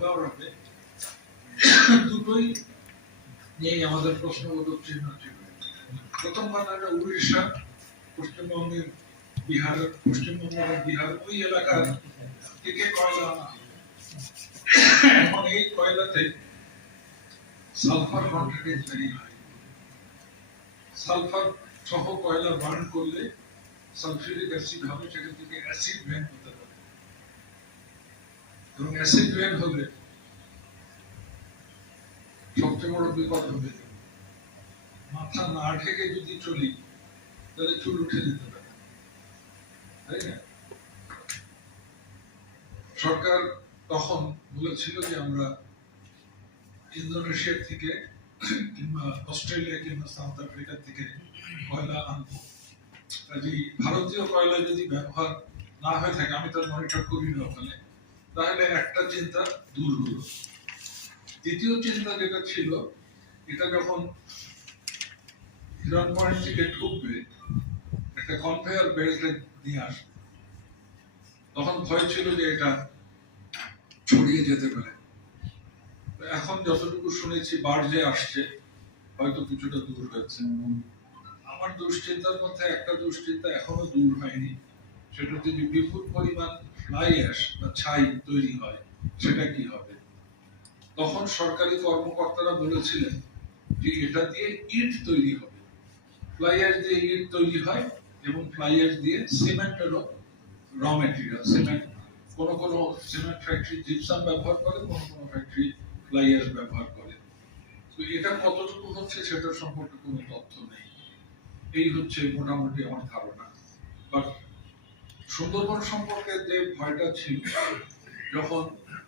হওয়ার আগে দুটোই নিয়ে আমাদের প্রশ্নবোধক চিহ্ন ছিল। প্রথম কথাটা উড়িষ্যা, পশ্চিমবঙ্গের বিহার ওই এলাকার থেকে কয়লা আনা। এখন এই কয়লাতে সালফার কন্টেন্ট তৈরি হয়। সালফার সহ কয়লা বার্ন করলে সালফিউরিক অ্যাসিড হবে, সেখান থেকে অ্যাসিড ভেন হতে পারে এবং অ্যাসিড ভেন হলে সবচেয়ে বড় বিপদ হবে মাথা না ঢেকে যদি চলি তাহলে চুল উঠে যেতে পারে, তাই না? সরকার তখন বলেছিল যে আমরা ইন্দোনেশিয়া থেকে কিংবা অস্ট্রেলিয়া কিংবা সাউথ আফ্রিকা থেকে কয়লা আনবো। কাজেই ভারতীয় কয়লা যদি ব্যবহার না হয়ে থাকে, আমি তার মনিটর করি না ওখানে, তাহলে একটা চিন্তা দূর হলো। দ্বিতীয় চিন্তা যেটা ছিল, এটা যখন হিরন পয়েন্ট থেকে ঢুকবে একটা কনভেয়ার বেল্টে নিয়ে আসবে, তখন ভয় ছিল যে এটা ছড়িয়ে যেতে পারে। এখন যতটুকু শুনেছি বার্জে আসছে, হয়তো কিছুটা দূর হয়েছে। আমার দুশ্চিন্তার মধ্যে একটা দুশ্চিন্তা এখনো দূর হয়নি, সেটা যদি বিপুল পরিমাণ ফ্লাই অ্যাশ বা ছাই তৈরি হয় সেটা কি হবে। তখন সরকারি কর্মকর্তারা বলেছিলেন যে এটা দিয়ে ইট তৈরি হবে, ফ্লাই অ্যাশ দিয়ে ইট তৈরি হয় এবং ফ্লাই অ্যাশ দিয়ে সিমেন্টেরও র মেটেরিয়াল সিমেন্ট। কোন কোন সিমেন্ট ফ্যাক্টরি জিপসাম ব্যবহার করে, কোন কোন ফ্যাক্টরি ফ্লাই অ্যাশ ব্যবহার করে। তো এটা কতটুকু হচ্ছে সেটার সম্পর্কে কোনো তথ্য নেই। এই হচ্ছে মোটামুটি আমার ধারণা। বাট সুন্দরবন সম্পর্কে যে ভয়টা ছিল, যখন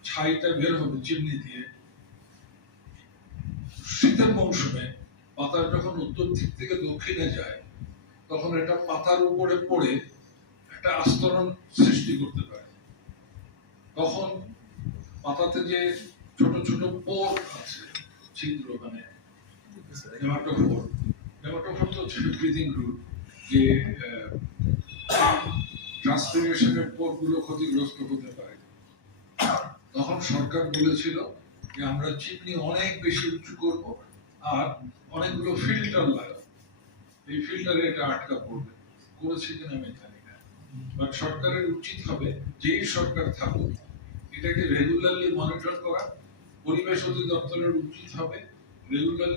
ছাইটা বের হবে চিমনি দিয়ে শীতের মৌসুমে, পাতা যখন উত্তর দিক থেকে দক্ষিণে যায়, তখন এটা পাতার উপরে পড়ে একটা আস্তরণ সৃষ্টি করতে পারে। তখন পাতাতে যে ছোট ছোট পোর আছে, ছিদ্র, মানে নেমাটোফোর তো ছিল ব্রিদিং রুট, যে ট্রান্সপিরেশনের পোর গুলো ক্ষতিগ্রস্ত হতে পারে। তখন সরকার বলেছিল যে আমরা চিমনি অনেক বেশি উঁচু করব আর অনেকগুলো ফিল্টার লাগাবো, এই ফিল্টারে এটা আটকা পড়বে। করেছে কিনা আমি জানি না, বাট সরকারের উচিত হবে, যেই সরকার থাকুক, এটাকে রেগুলারলি মনিটর করা। পরিবেশ অধিদপ্তরের উচিত হবে রেগুলারলি